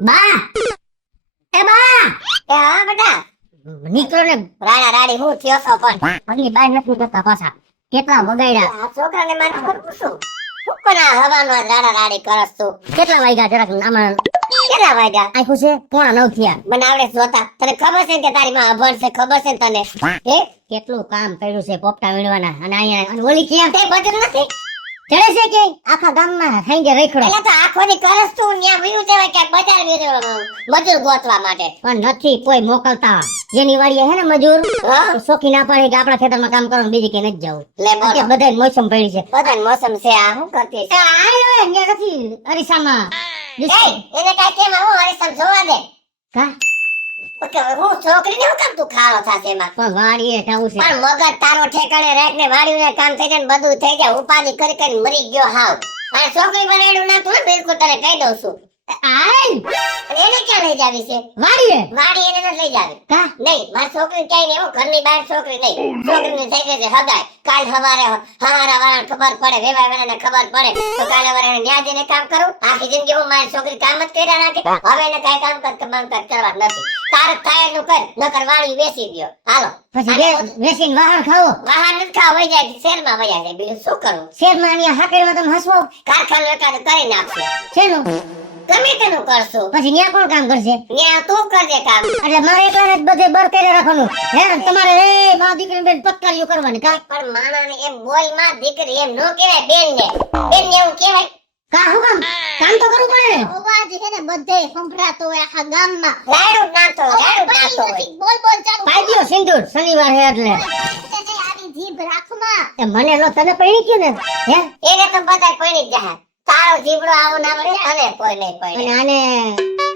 બા એ બા એ હા બેટા નીકળો ને રાડા રાડી હું થયો છો પણ પગની બાય નથી જતા પાછા કેટલા બગાડ્યા આ છોકરાને મારે કરવું શું ફૂકના હવાનો રાડા રાડી કરસ તું કેટલા વાગ્યા જરાક આમાં કેટલા વાગ્યા આખું છે 8:45 થયા મને આવડે જોતા તને ખબર છે કે તારી માં અભણ છે ખબર છે તને હે કેટલું કામ કર્યું છે પોપટા વીણવાના અને અહીંયા અને ઓલી ક્યાં તે બધું નથી ચડે છે કે આખા ગામમાં થઈ ગયા રેખડો એટલે તો આખો દી કરસ તું ન્યા વયું જવાય કે બજાર વયું મજૂર ગોતવા માટે પણ નથી કોઈ મોકલતા જેની વાડીએ હે ને મજૂર હા સોખી ના પડે કે આપણા ખેતરમાં કામ કરવાનું બીજી કે નથી જવું લે બોલો અત્યારે બધાય મોસમ પડી છે બધાને મોસમ છે આ શું કરતી છે આયો અહીંયા નથી અરીસામાં એ એને કાઈ કેમ હું હરીસમ જોવા દે કા ઓકે હું છોકરીને હું કામ તું ખારો થાશે એમાં પણ વાડીએ જાવું છે પણ મગજ તારો ઠેકાણે રાખને વાડીને કામ થઈ જાય ને બધું થઈ જાય ઉપાધિ કરી કરી મરી ગયો હાવ આ છોકરી બનાડ્યું ના તું બિલકુલ તને કહી દઉં છું આય અને એને ક્યાં લઈ જાવી છે વાડીએ વાડી એને નથી લઈ જાવી કા નહીં મારી છોકરી ક્યાંય નહીં હું ઘરની બહાર છોકરી નહીં છોકરીને થઈ ગઈ છે હગાય કાલ સવારે હારા વાળાને ખબર પડે વેવાય વાળાને ખબર પડે તો કાલે વાળાને ન્યા જઈને કામ કરું આખી જિંદગી હું મારી છોકરી કામ જ કર્યા રાખે હવે એને કાંઈ કામ કરવા નથી તારે થાય એટલું કર નકર વાડી વેચી દ્યો હાલો પછી વેસીને વાહણ ખાવો બહાર નથી ખાવા વહી જાય શહેરમાં વહી જાય બીજું શું કરવું શેરમાં અહીંયા હાકેરમાં તમે હસવો કારખાનું એકાદું કરી નાખશું શેનું ગમે તેનું કરશું પછી ન્યા કોણ કામ કરશે ત્યાં તું કરજે કામ એટલે મારે એકલાને જ બધે બર કરી રાખવાનું હે તમારે એ માં દીકરી બેન પત્કારીઓ કરવાની કા પણ માણાને એમ બોલ માં દીકરી એમ નો કહેવાય બેન ને એવું કહેવાય કા હું કામ તો કરવું પડે ને અવાજ છે ને બધે સંભળાતો હોય આખા ગામમાં લાડુ નાતો હોય બોલ બોલ ચાલુ પાઈ દ્યો સિંદૂર શનિવાર હે એટલે આવી જીભ રાખમાં એ મને લો તને પડી ગયું ને હે એને તો બધા પડી જ જાય તારો જીબડો આવો ના પડે અને કોઈ નહીં પડે અને આને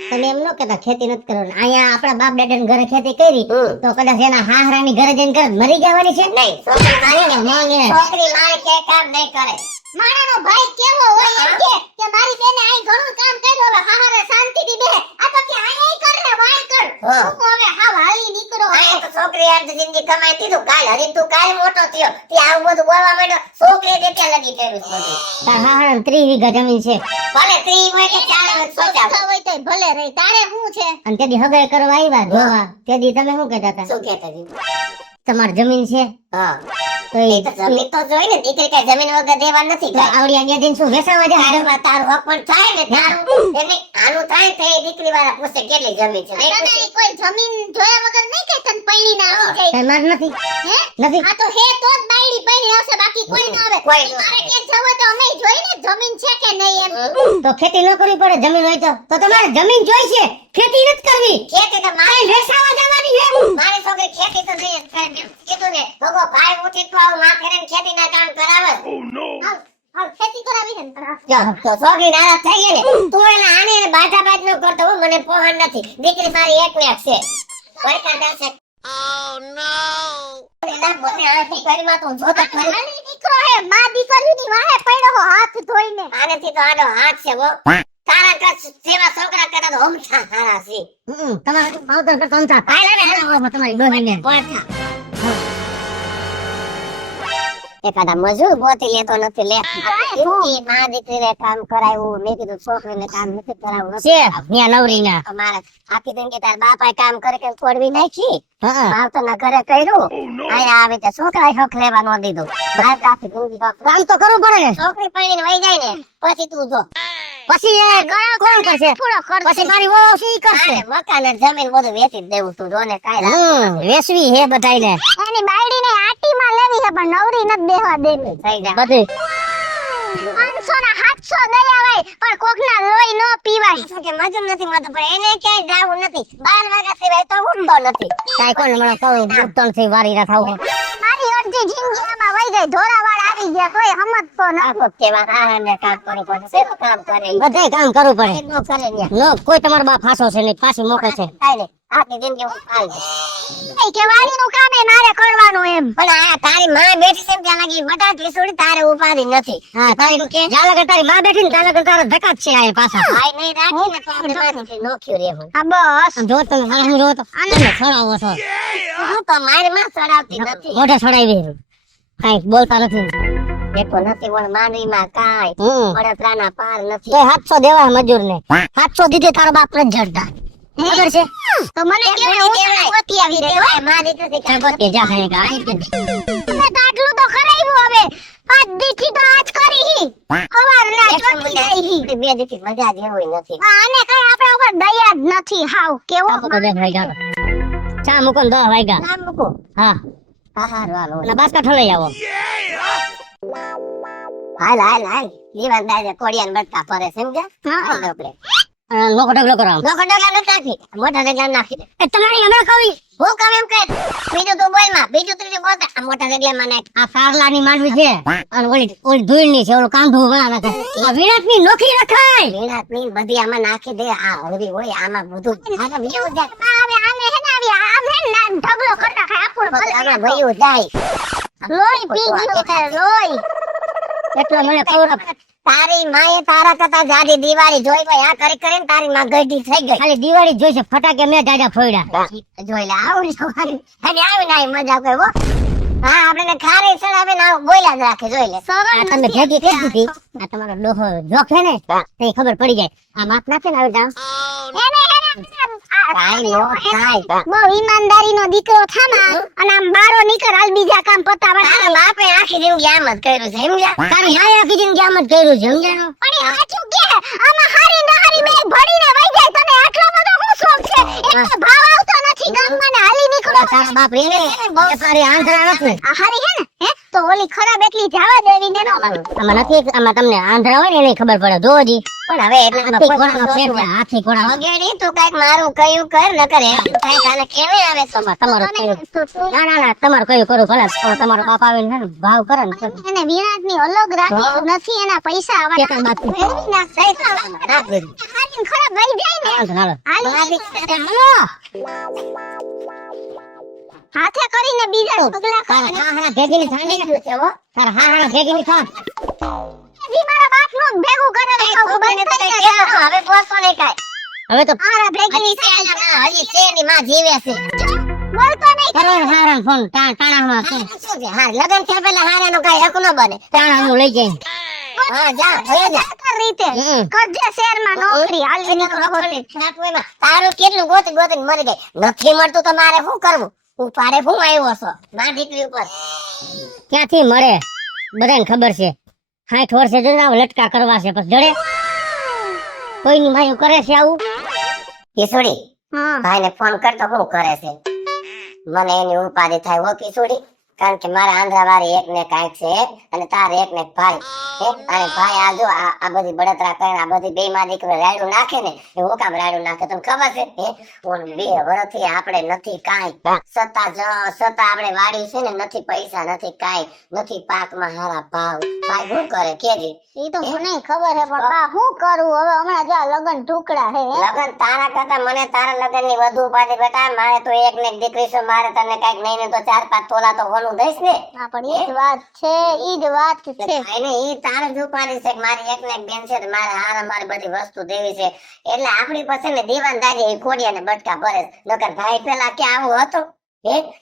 તમે એમ નો કહેતા ખેતી નથી કરવાની અહીંયા આપણા બાપ દાદાને ઘરે ખેતી કરી તો કદાચ એના હાહરાની ઘરે જઈને કરે મરી જવાની છે નહીં છોકરી મારી માંગે છોકરી મારે કે કામ નહીં કરે માણાનો ભાઈ કેવો હોય એમ કે મારી બેને આઈ ઘણું કામ કર્યું હવે હારે શાંતિથી બેહે આ તો કે આઈ કર ને વાય કર હા. હું હવે હાવ હાલી નીકળો આ તો છોકરી યાર જિંદગી કમાઈ દીધું કાલ હરી તું કાલ મોટો થયો તે આવું બધું બોલવા માંડ્યો છોકરી તે કે લગી કર્યું બધું તાર હાહરા 30 વીઘા જમીન છે ભલે 30 હોય કે 40 હોય સોચા હોય તો ભલે રહી તારે શું છે અને તેથી હગાઈ કરવા આવ્યા જોવા તેથી તમે શું કહેતા હતા શું કહેતા હતી તમારી જમીન છે હા તો એ તો જમીન તો જોઈ ને દીકરી કઈ જમીન વગર દેવા નથી કાંઈ. આવડી અહીંયા જઈને શું વેસાવા જાય આમાં તારું હક પણ થાય ને તારું એટલે આનું થાય તો એ દીકરી વાળા પૂછે કેટલી જમીન છે નહીં તને પૂછે. કોઈ જમીન જોયા વગર નહીં કે તને પૈણી ના આવી જાય કઈ માર નથી હે નથી આ તો હે તો જ બાયડી પૈણી આવશે બાકી કોઈ ના આવે કોઈ ન મારે આવે. કે જવો તો અમે જોઈને જમીન છે કે નહીં એમ તો ખેતી ન કરવી પડે જમીન હોય તો તમારે જમીન જોઈશે ખેતી નથી કરવી ખેતી તો મારે વેસાવા જવાની છે મારી છોકરી ખેતી તો નહીં કીધું ને ભગો ભાઈ ઉઠી તો આવું માં કરીને ખેતી ના કામ કરાવે હાલ ખેતી કરાવી ને જો તો છોકરી નારાજ થઈ ગઈ ને તું એને આને એને બાટા બાજ નો કરતો હું મને પોહણ નથી દીકરી મારી એક ને એક છે વળકા દાસે એના મને આ દીકરીમાં તો જોતો ખરી આની દીકરો હે માં દીકરીની વાહે પડ્યો હો હાથ ધોઈને આનેથી તો આનો હાથ છે વો તારા કચ્છ જેવા છોકરા કરતા તો હમછા હારા છે તમારે માવતર કરતા અંતા તમારી ડોહીને પાછા એકાદા મજૂર ગોતી લેતો નથી લે ઈ માં દીકરીને કામ કરાવ્યું મેં કીધું છોકરીને કામ નથી કરાવવું છે ન્યા નવરીના અમારા આખી દિન કે તાર બાપાએ કામ કરે કે છોડવી નાખી હા માવતરના ઘરે કર્યું અહીંયા આવે તે છોકરાએ હક લેવા ન દીધું બાપ આખી જિંદગી હક કામ તો કરવું પડે ને છોકરી પડીને વહી જાય ને પછી તું જો પછી એ કોણ કરશે પછી મારી વહુ શી કરશે આને મકાન અને જમીન બધું વેચી જ દેવું તું જોને કાંઈ રાખ વેસવી હે બધાયને એની બાયડીને આટીમાં લેવી છે પણ નવરી નથી બેહવા દેવી થઈ જાય બધે 500 ના 700 દયાવાય પણ કોકના લોહી નો પીવાય શું કે મજૂર નથી મળતું પણ એને ક્યાંય જાવું નથી 12 વાગ્યા સિવાય તો ઊંઘતો નથી કાઈ કોણ મને કહું ઉત્તમ થી વારી ના થાવ મારી અડધી જિંદગી આમાં વહી ગઈ ધોરાવાળ આવી ગયા કોઈ સમજતો ન આખો કેવા આને કામ કરવું પડે શેનું કામ કરે ઈ? બધે કામ કરવું પડે નો કરે ન્યા. નો કોઈ તમારો બાપ ફાસો છે નહીં પાછી મોકલે છે કાંઈ નહીં. આખી જિંદગી હું ખાઈ લઈશ. નહીં કે વાડીનું કામ એ મારે કરવાનું એમ પણ આ તારી માં બેઠી છે ને ત્યાં લાગી બટાટી સુડી તારે ઉપાડી નથી હા તારી કે જ્યાં લગન તારી માં બેઠી ને ત્યાં લગન તારો ધક્કા જ છે આ પાછા ભાઈ નહીં રાખી ને તો આપણે માથેથી નોખ્યું રહેવું. હા બસ આમ જો તમે મારે હું જો તો આને છોડાવો છો હું તો મારી માં ચડાવતી નથી મોઢે છોડાવી કાંઈ બોલતા નથી એક નથી ઓલ માંડવીમાં કાંઈ બળતરાના પાર નથી. તો 700 દેવા મજૂર ને 700 દીધે તારો બાપ ને જડતા ખબર છે તો મને કેવાય હું ગોતી આવી રહી હો. માં દીકરી ચાલ બસ કે જા ખાય ગાય કે તમે તો આટલું તો કરાવ્યું હવે 5 દીથી તો આજ કરી હી હવારના ચોટી જાય હી. બે દીકરી મજા જેવું નથી. આને કઈ આપણા ઉપર દયા જ નથી હાવ કેવો તો 10 વાગ્યા ચા મૂકો 10 વાગ્યા નામ મૂકો. હા હા હારું હાલો. અને બાસ્કા ઠલઈ આવો હાલ હાલ હાલ જીવન દાદા કોડિયાને બટકા ફરે સમજ્યા? હા. હાલ આપણે. લોકો ઢગલો કરો નોખો ડોલા નથી નાખી મોટા ડગલા નાખી દે. એ તમારી હમણાં કહી હું કામ એમ કર બીજું તું બોલ માં બીજું ત્રીજું બોલ આ મોટા ડગલામાં નાખ. આ સારલાની માંડવી છે અને ઓલી ધૂળની છે ઓલું કાંધું વળા નાખે આ વિરાટની નોખી રખાય વીણા પીન બધી આમાં નાખી દે. આ હળવી હોય આમાં બધું આમાં ભયું જાય. હવે આને હે ને આવી આમ હે ને ઢગલો કરતા ખાય આપણું ભલે આમાં ભયું જાય. લોહી પી ગયું છે લોહી. એટલે મને ખબર તારી માએ તારા કરતા જાડી દિવાળી જોઈ ભાઈ આ કરી કરીને તારી માં ગઢી થઈ ગઈ. ખાલી દિવાળી જોઈ છે ફટાકે મેં જાજા ફોડ્યા જોઈ લે આવું સવારે અને આવી ના મજા કરે હો. હા આપણે ખારી ચડાવે ને આવું બોલ્યા જ રાખે જોઈ લે. આ તમે ભેગી કરી દીધી આ તમારો ડોહો જોખે ને તે ખબર પડી જાય આ માપ નાખે ને આવી જાવ કાઈ નો થાય. બહુ ઈમાનદારીનો દીકરો થામા અને આમ બારો નીકળ હાલ બીજા કામ પતાવા. તારા બાપે આખી જિંદગી આમ જ કર્યું છે સમજ્યા? તારી માએ આખી જિંદગી આમ જ કર્યું છે સમજાણો પણ એ સાચું કે આમાં હારી નહારી બે ભણીને વઈ જાય તને આટલો બધો શું શોખ છે એક તો ભાવ આવતો નથી ગામમાં ને હાલી નીકળો. તારા બાપ રે એ તારી આંધળા નથી આ હારી હે ને હે તો ઓલી ખરાબ એટલી જવા દેવી ને નો. આમાં નથી આમાં તમને આંધળા હોય ને એને ખબર પડે જોજી પણ હવે એટલે હાથી ઘોડાનો ફેર છે હાથી ઘોડા વગેરે તું કઈક મારું કયું કર ન કરે કઈક આને કેવે આવે છે. તમારો કયું ના ના ના તમારું કયું કરું ભલે પણ તમારો બાપ આવીને છે ને ભાવ કરે ને તો એને વિરાટની અલગ રાખી નથી એના પૈસા આવા કેટલા બાકી? મેળવી નાખશે. હારીને ખરાબ વઈ જાય ને વાંધો ના લો. હાલી હાથે કરીને બીજા પગલા તારા હારા ભેગીની થાંડી ને છે હો. તારા હારા ભેગીની થાંડ જી મારા બાપનું જ ભેગું કરે ને કહું બને તો બંધ કઈ થઈ કહેતો હવે બોલતો નહીં કાંઈ. હવે તો મારા ભેગીની હજી હજી શેરની માં જીવે છે. બોલતો નહીં કરો હારા ફોન ટાણામાં છે શું છે હાર લગન થયા પહેલા હારાનો કાંઈ હક ન બને. ટાણાનું લઈ જાય હા જા ભયો જા. આ રીતે કરજે શહેરમાં નોકરી હાલવી નીકળો. તારું કેટલું ગોતી ગોતીને મરી ગઈ નથી મળતું તો મારે શું કરવું? હું પાડે હું આવ્યો છો માં દીકરી ઉપર. ક્યાંથી મળે બધાને ખબર છે 60 વર્ષે જો ને આવું લટકા કરવા છે પછી જડે કોઈની માયું કરે છે આવું કિશોરી હા ભાઈને ફોન કરતો શું કરે છે? મને એની ઉપાધિ થાય હો કિશોરી. કારણ કે મારા આંધ્રાવાળી એક ને કાંઈક છે અને તારે એક ને ભાઈ અને ભાઈ આ જો આ બધી બળતરા કરે આ બધી બે માં દીકરો રાયડું નાખે ને એ હું કામ રાયડું નાખે તને ખબર છે? ઓન 2 વર્ષથી આપણે નથી કાંઈ સત્તા આપણે વાડી છે ને નથી પૈસા નથી કાંઈ નથી પાકમાં હારા ભાવ ભાઈ શું કરે કેજે? ઈ તો મને ખબર છે પણ બા હું કરું હવે હમણાં જો આ લગન ઢુકડા હે લગન તારા કરતા મને તારા લગન ની વધુ ઉપાધિ બેટા. મારે તો એક ને એક દીકરી છે મારે તને કઈક નહીં તો 4-5 તોલા તો હોનું દઈશ ને. હા પણ ઈ જ વાત છે ઈ જ વાત છે. એને ઈ તારે જ ઉપાધિ છે કે મારી એક ને એક બેન છે મારે હારા મારી બધી વસ્તુ દેવી છે એટલે આપણી પાસે ને દીવાનદારી એ ખોડિયા ને બટકા ભરે. નકર ભાઈ પેલા કે આવું હતું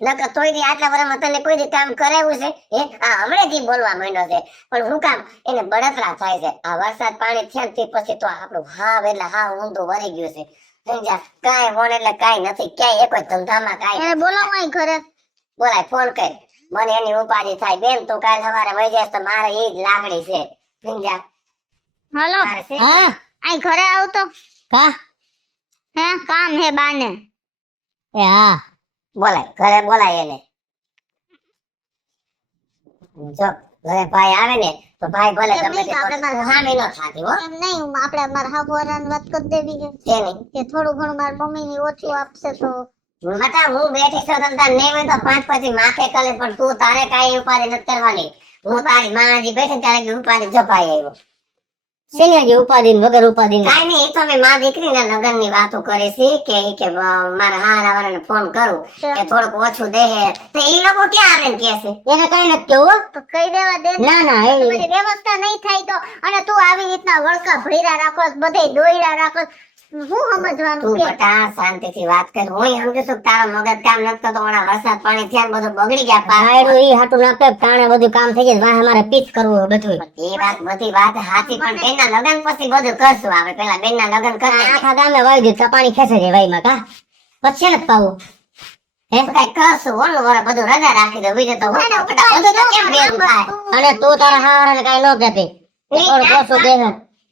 નકર તોય દી આટલા વર્ષમાં તને કોઈ દી કામ કરાવ્યું છે? આ હમણાં જી બોલવા માંડ્યો છે પણ હું કામ એને બળતરા થાય છે. આ વરસાદ પાણી થયા તે પછી તો આપણું હાવ એટલે હાવ ઊંધું વળી ગયું છે સમજ્યા? કાંઈ હોણ એટલે કાંઈ નથી ક્યાંય એક ધંધામાં કાંઈ એને બોલાવાય ઘરે બોલાય ફોન કર મને એની ઉપાધિ થાય બેન તું કાલ સવારે વહી જાય તો મારે એ જ લાગણી છે સમજ્યા? હાલો તારે છે? હા આઈ ઘરે આવતો કા હે કામ હે બાને એ હા બોલાય ઘરે બોલાય એને. જો ઘરે ભાઈ આવે ને તો ભાઈ ભલે એમ ગમે નહીં, આપણે મારે હામી ન થાતી હો. એમ નહીં આપણે મારા હાફવારાની વાત કરી દેવી છે છે નહીં કે થોડું ઘણું મારી મમ્મીની ઓછું આપશે તો માતા હું બેઠી છું તમ તાર નહીં હોય તો 5 પછી માથે કરે પણ તું તારે કાંઈ ઉપાધિ નથી કરવાની. હું તારી માજી બેઠી ત્યારે કે ઉપાધિ જપાઈ આવ્યો. શેની ઉપાધિ વગર ઉપાધિ કાંઈ નહીં એ તો મેં મા દીકરીના લગ્નની વાતો કરી છે કે મારા હારા વાળાને ફોન કરું કે થોડુંક ઓછું દે તો એ લોકો ક્યાં આવે ને કહે છે? એને કઈ નથી કેવું તો કહી દેવા દે ને. ના ના એ બધી વ્યવસ્થા નહીં થાય તો અને તું આવી રીતના વળકા ભર્યા રાખો બધે દોયડા રાખો હું સમજવાનું તું કે બટા શાંતિથી વાત કર. હું સમજુ છું કે તારો મગજ કામ નથી કરતો. હમણાં વરસાદ પાણી થયા ને બધું બગડી ગયા પાક. રાયડું ઈ હાટું ના પે તાણે બધું કામ થઈ જાય વાહ અમારે પીચ કરવું હોય બધું એ વાત બધી વાત સાચી, પણ બેનના લગ્ન પછી બધું કરશું આપણે. પેલા બેનના લગ્ન કરીએ. આખા ગામે વાળી દીધું પાણી ખેંચે છે વાઈમાં કા પછી નથી પાવું કઈ કરશું. ઓલું વરે બધું રજા રાખી દો. બીજું તો હું તો બટા બધું તો કેમ ભેગું થાય? અને તું તારા હારાને કાઈ ન કહેતી થોડું ઓછું કહે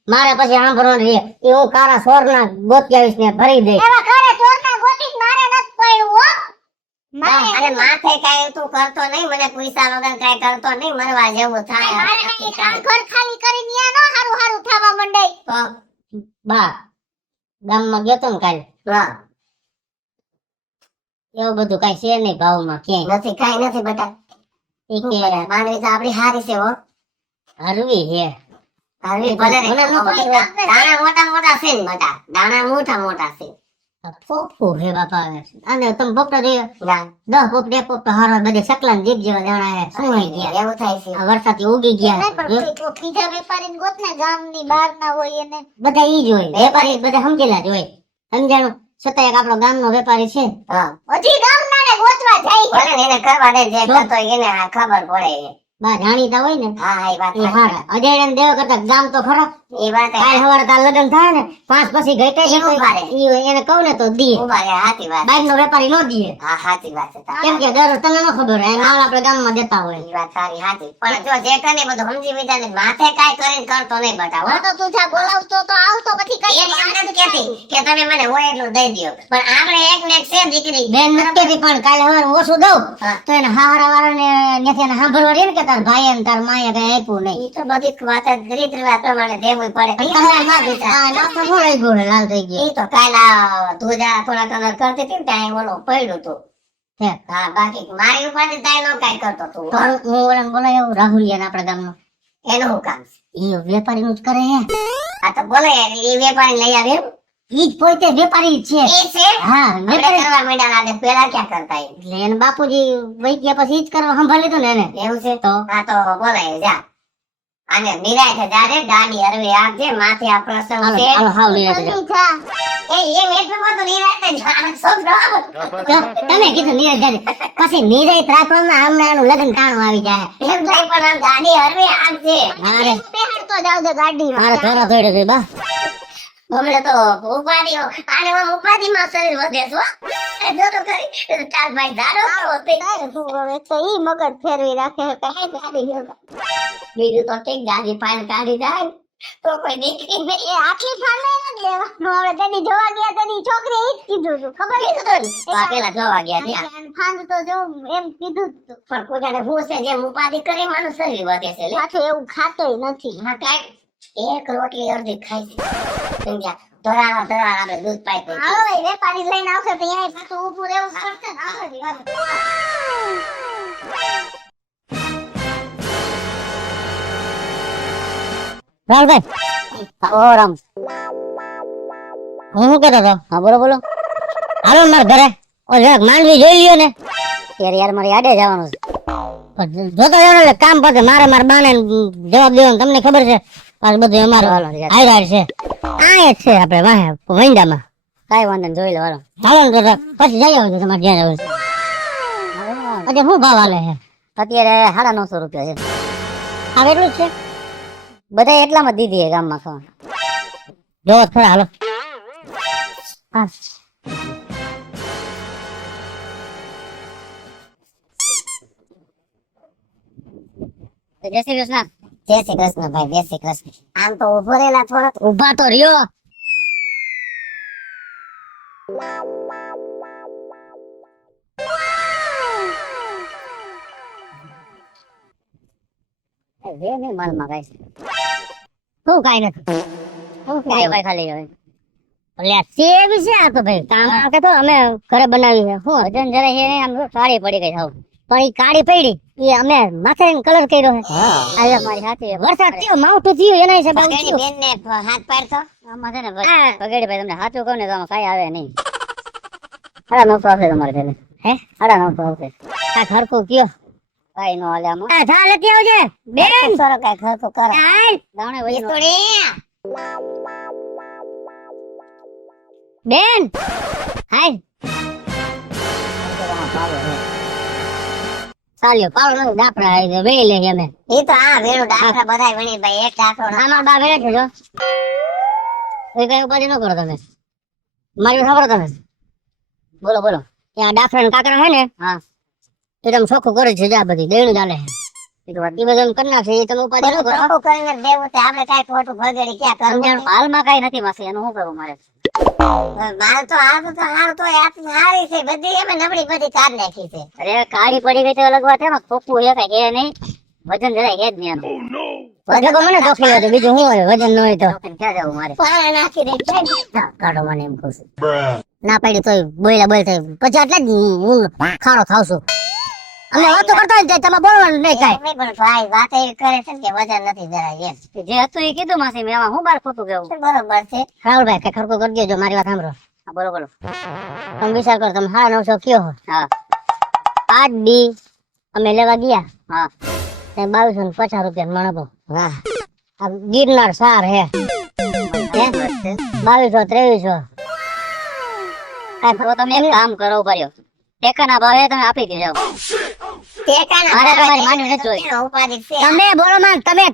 મારે પછી સાંભળવાનું છે એ હું કારા સોરના ગોતી આવીશ ને ભરી દઈશ એવા ઘરે ચોરના ગોતીસ મારે નથી પડ્યું હો. મારે અને માથે કાઈ તું કરતો નહીં. મને પૈસા વગર કાઈ કરતો નહીં. મરવા જેવું થાય. મારે કાંઈ ઘર ખાલી કરીને ન્યા નો હારું હારું થવા મંડાય. તો બા ગામમાં ગયો તો ને કાલે હા, એવું બધું કઈ છે નહીં ભાવમાં ક્યાંય નથી કાઈ નથી બટા. ઈ કે માનવી તો આપડી હારી છે હો. હરવી છે હારી ભલે ને. મને ન ખબર. દાણા મોટા મોટા છે ને બટા. દાણા મોટા મોટા છે. પોપું હે બાપા અને તમે પોપટા દે ના 10 પોપટ એક પોપટ હારવા બધે સકલાન જીભ જેવા દાણા હે શું હઈ ગયા એવું થાય છે. આ વરસાદથી ઉગી ગયા નહીં પણ કોઈ બીજા વેપારીને ગોત ને ગામની બહાર ના હોય એને. બધા ઈ જ હોય વેપારી બધા સમજેલા જ હોય સમજાણું છતાં એક આપણો ગામનો વેપારી છે હા, હજી ગામનાને ગોતવા જાય છે. ભલે ને એને કરવા દે. જે કરતો હોય એને આ ખબર પડે. બા જાણીતા હોય ને હા હા, એ વાત એ સાચી. હારા અજયને દેવ કરતા ગામ તો ખરો એ વાત કાલ સવારે તાર લગ્ન થાય ને 5 પછી ગઈ કઈ એવું કરે. ઈ એને કહું ને તો દી ઉભા રે. સાચી વાત. બાઈક નો વેપારી નો દીએ હા, સાચી વાત છે તારી. કેમ કે દર તને ન ખબર હોય માલ આપણે ગામમાં દેતા હોય એ વાત તારી સાચી. પણ જો જે કરે બધું સમજી વિચાર ને માથે કાઈ કરીને કરતો નહીં બટા હો. હા તો તું જા બોલાવતો તો આવતો પછી કઈ એની એમ નથી કહેતી કે તમે મને હોય એટલું દઈ દ્યો. પણ આપણે એક ને એક છે દીકરી. બેન નથી કહેતી પણ કાલે સવારે ઓછું દઉં હા. તો એને હારા વાળાને નથી એને સાંભળવા રહે ને કે તાર ભાઈ ને તાર માએ કઈ આપ્યું નહીં ઈ તો બધી વાત જ રીત રિવાજ પ્રમાણે દેવું પડે. તમારે ના દીધા. આ નાસ્તો શું રહી ગયો લાલ થઈ ગયો ઈ તો કાલા ધોજા થોડા કલર કરતી હતી ને ત્યાં ઓલો પડ્યું હતું. હે. હા, બાકી મારી ઉપાધિ તાય નો કાઈ કરતો તું. તો હું ઓલાને બોલાયો રાહુલિયા આપણા ગામનો એનું શું કામ છે? એ વેપારી નું જ કરે હે આ તો બોલે એ વેપારી લઈ આવે એમ? ઈ જ પોતે વેપારી જ છે એ છે હા આપણે વેપારી કરવા માંડ્યા લાગે. પેલા ક્યાં કરતા એ? એટલે એને બાપુજી વહી ગયા પછી ઈ જ કરવા સંભાળી લીધું ને એને એવું છે? તો હા તો બોલે જા. અને નિરાયતે જાજે. દાડી હરવી આપજે. માથે આ પ્રસંગ હાલો છે. હાલો હાવ નિરાંતે જાઓ. જલ્દી જા. એમ એટલું બધું નિરાયતે જા. છોકરો તો તમે કીધું નીરજ જાજે. પછી નીરજ રાખવામાં હમણાં એનું લગ્ન ટાણું આવી જાય એમ થાય પણ આમ દાડી હરવી આપજે. મારે બેહાડતો જાવ દે ગાડીમાં. મારે થોડો થોડો છે બા હમણાં તો ઉપાધિઓ આને આમ ઉપાધિમાં શરીર વધે છે હો. એ જો તો ખરી. તાર ભાઈ ધારો કેવો તે. તારે તું હવે તો ઈ મગજ ફેરવી રાખે છે કાંઈ ગાડી ગયો. બીજું તો ઠીક ગાડી પાન કાઢી જાય ને તો કોઈ દીકરી નહીં. એ આટલી ફાંદે નથી લેવાનું. હવે તેની જોવા ગયા તેની છોકરીએ ઈ જ કીધું હતું. ખબર છે કીધું તો ને. તો આ પેલા જોવા ગયા ત્યાં. અને ફાંદ તો જોઉં એમ કીધું જ તું. પણ પોતાને હું છે જેમ ઉપાધિ કરે માનું શરીર વધે છે લે. પાછું એવું ખાતોય નથી. હા કાંઈ એક રોટલી અડધી ખાય છે. સમજ્યા? ધરાણા ધરાણા આપણે દૂધ પાઈ દઈએ. હાલો એ વેપારી લઈને આવશે તો અહીંયા પાછું ઊભું રહેવું પડશે ને. હાલો જી, હાલો. રાહુલભાઈ ઓ રામ હું શું કહેતો હતો હા બોલો બોલો હાલો ને મારા ઘરે ઓ જરાક માંડવી જોઈ લ્યો ને યાર મારે યાદે જવાનું છે પણ જોતો જાવ એટલે કામ પતે મારે મારા બાને જવાબ દેવાનો તમને ખબર છે પાછું બધું અમારું હાયર છે આ જ છે આપણે વાહે વંડામાં કાંઈ વાંધો જોઈ લો હાલો હાલો ને તો પછી જઈ આવો તમારે જ્યાં જવું છે અચ્છા શું ભાવ હાલે છે અત્યારે 950 રૂપિયા છે હા એટલું જ છે બધા એટલામાં દીધી છે ગામમાં ખાવા જોવો જ ખરા હાલો હા જય શ્રી કૃષ્ણ જય શ્રી કૃષ્ણ ભાઈ. જય શ્રી કૃષ્ણ. આમ તો ઉભો રહેલા થોડોક. ઉભા તો રહ્યો માલમાં કઈ શું કઈ નથી શું ભાઈ ખાલી હવે એટલે સેવ છે આ તો ભાઈ કામ કે તો અમે ઘરે બનાવી છે શું વજન જરા છે આમ સારી પડી ગઈ થાવ પણ ઈ કાળી પડી ઈ અમે માથે કલર કર્યો છે આવ્યો મારી સાથે વરસાદ થયો માવઠું થયું એના હિસાબે આવું પગેડી થયું. બેનને હાથ પાડતો. આમાં છે ને પગેડી ભાઈ તમને સાચું કહું ને તો આમાં કાંઈ આવે નહીં 950 આવશે તમારે ઘરે હે 950 આવશે કાંઈક હરખું કયો કાંઈ ન હાલે આમાં થા લેતી આવજે બેન સરો કાંઈ ખર્ચો કરે. હાલ દાણે વહી નો ઈસુડી. બેન હાય ચાલ્યો પાવડો નથી દાપડા આવી છે વેઈ લે અમે ઈ તો આ વેણું ડાકરા બધાય વણી ભાઈ એક ડાકરો ના આમાં બા વેડે છે જો એ કઈ ઉપાધિ ન કરો તમે મારી ખબર તમે બોલો બોલો ત્યાં ડાફરા ને કાકરા હે ને હા એ તમે ચોખ્ખું કરે છે જા બધી દેણું ચાલે એ તો વાત બધું કરી નાખશે એ તમે ઉપાધિ ન કરો ખોટું કરીને દેવું તે આપણે કાંઈ ખોટું ભગેડી ક્યાં કરવું હાલમાં કઈ નથી માસી એનું શું કરવું મારે માલ તો હારું તો હારું તો હારી છે બધી એમ નબળી બધી કાઢ નાખી છે અરે કાળી પડી ગઈ તો અલગ વાત છે ને ખોખું એ કઈ કે નહીં વજન જરાય હે જ નહીં એનું વજન તો મને દોખી હોય તો બીજું શું હોય વજન ન હોય તો ક્યાં જવું મારે પાણા નાખી દે કાઢો મને એમ કહું છું ના પાડી તોય બોલ્યા બોલ થાય પછી એટલે જ હું ખાડો થાવ છું અમે વાતો કરતા હોય ને તમે બોલવાનું નહીં કાંઈ એમ પણ ભાઈ વાત એવી કરે છે ને કે વજન નથી જરાય એમ જે હતું એ કીધું માસી મેં એમાં હું બાર ખોટું કેવું બરોબર છે રાહુલભાઈ કઈ ખરકો કરી દેજો મારી વાત સાંભળો હા બોલો બોલો તમે વિચાર કરો તમે 950 કયો હો હા 8 દી અમે લેવા ગયા હા તે 2250 રૂપિયા મણ આપો વાહ આ ગિરનાર સાર હે 2200 2300 તમે એક કામ કરો પડ્યો ટેકાના ભાવે તમે આપી દેજો ટેકાના મારે ભાવે તમારી માન્યું નથી જોઈ. એનો ઉપાધિ છે તમે બોલો માં તમે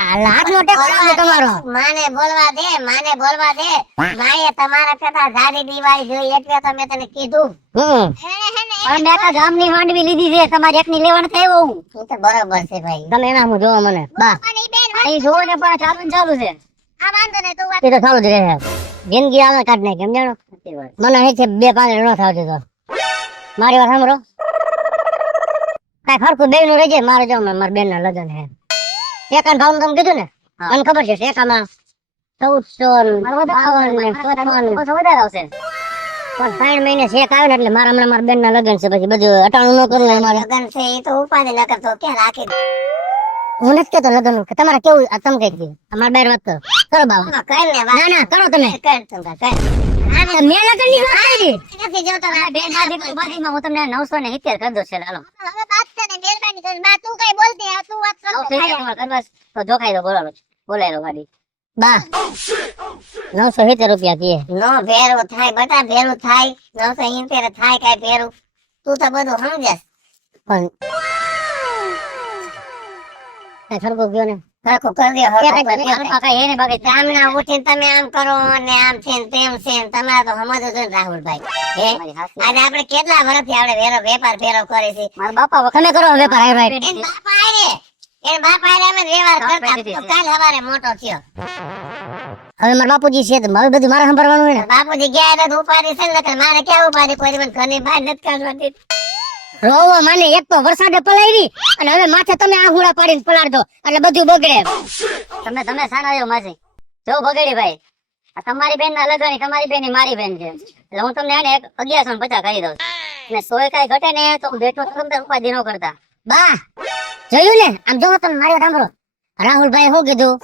આ લાખનો ટેકો લાવો તમારો માને બોલવા દે માએ તમારા કરતા જાડી દિવાળી જોઈ એટલે તો મેં તને કીધું પણ મેં તો ગામની માંડવી લીધી છે તમારી એકની લેવા નથી આવ્યો હું એ તો બરોબર છે ભાઈ તમે એના હું જોવો મને બા પણ ઈ બેન અહીં જોવો ને પણ ચાલુ ને ચાલુ છે આ વાંધો નહીં તું વાત એ તો ચાલુ જ રહે જિંદગી આવે કાઢ નાખે એમ જાણો મને અહીં છે 2-5 ન થાવ તો મારી વાત સાંભળો કઈ ફરકું બે નું રહેજે મારે જો મારા બેન ના લગ્ન હે એકાન ભાવ તમે કીધું ને મને ખબર છે એકામાં 1452 વધારે આવશે પણ 3 મહિને શેક આવે ને એટલે મારા હમણાં મારા બેન ના લગ્ન છે પછી બધું અટાણું ન કરવું અમારે લગન છે એ તો ઉપાધિ ન કરતો ક્યાં રાખી દે હું નથી કેતો લગ્ન નું તમારે કેવું આ તમે કઈ દીધું અમારે બેર વાત કરો કરો બાબા કર ને ના ના કરો તમે કર તું કર મેં લગ્ન ની વાત કરી નથી જોતો બેન બાદીમાં હું તમને 970 કરી દઉં છે હાલો હવે વાત છે ને મહેરબાની કરીને બા તું કઈ બોલતી આ તું વાત કર તો જોખાઈ દો બોલાય દો ગાડી બા 970 રૂપિયા કીએ નો ભેરું થાય બટા ભેરું થાય 970 થાય કઈ ભેરું તું તો બધું સમજસ પણ કઈ ખરકો ગયો ને સરખું કરી દો કઈ એને બાકી ગામના ઉઠીને તમે આમ કરો અને આમ છે ને તેમ છે ને તમારે તો સમજો છો ને રાહુલભાઈ હે આજે આપણે કેટલા વર્ષથી આપણે વેપાર ફેરો કરે છે મારા બાપા તમે કરો વેપાર આવ્યો એન બાપા આરે અમે વ્યવહાર કરતા તો કાલ હવારે મોટો થયો હવે મારા બાપુજી છે તો હવે બધું મારે સંભાળવાનું હોય ને બાપુજી ગયા એટલે તો ઉપાધિ છે ને મારે ક્યાં ઉપાધિ કોઈ મને ઘરની બહાર નથી કાઢવા દીધી રોવો માને એક તો વરસાદે પલાયરી અને હવે માથે તમે આંગુડા પાડીને પલાળ દો એટલે બધું બગડે તમે સાના આવ્યો માસી જો બગડી ભાઈ આ તમારી બેન ના લગન તમારી બેન ની મારી બેન છે એટલે હું તમને આને 1150 કરી દઉં અને 100 કઈ ઘટે ને તો બેઠો તમને ઉપાધિ ન કરતા બા જોયું ને આમ જો તમે મારી વાત સાંભળો રાહુલભાઈ શું કીધું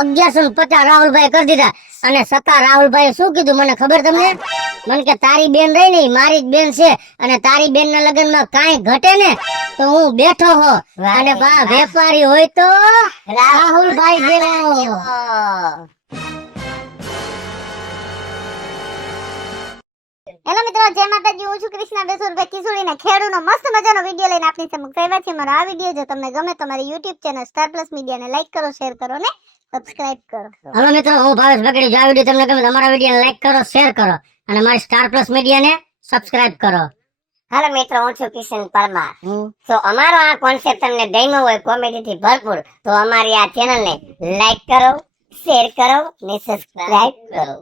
1150 રાહુલભાઈ કરી દીધા અને સત્તા રાહુલભાઈ શું કીધું મને ખબર તમને મને કે તારી બેન રહી ને ઈ મારી જ બેન છે અને તારી બેન ના લગ્ન માં કાંઈ ઘટે ને તો હું બેઠો હો અને બા વેપારી હોય તો રાહુલભાઈ જેવો હેલો મિત્રો જય માતાજી હું છું કૃષ્ણા બેસુરભાઈ કિશોરીને ખેડૂનો મસ્ત મજાનો વિડીયો લઈને આપની સમક્ષ આવ્યા છે મારો આ વિડીયો જો તમને ગમે તો મારી YouTube ચેનલ સ્ટાર પ્લસ મીડિયાને લાઈક કરો શેર કરો ને સબસ્ક્રાઇબ કરો હાલો મિત્રો હું ભાવેશ બગડી જો આ વિડીયો તમને ગમે તો અમારા વિડીયોને લાઈક કરો શેર કરો અને મારી સ્ટાર પ્લસ મીડિયાને સબસ્ક્રાઇબ કરો હાલો મિત્રો હું છું કિશન પરમાર તો અમારો આ કોન્સેપ્ટ તમને ગમ્યો હોય કોમેડી થી ભરપૂર તો અમારી આ ચેનલ ને લાઈક કરો શેર કરો ને સબસ્ક્રાઇબ કરો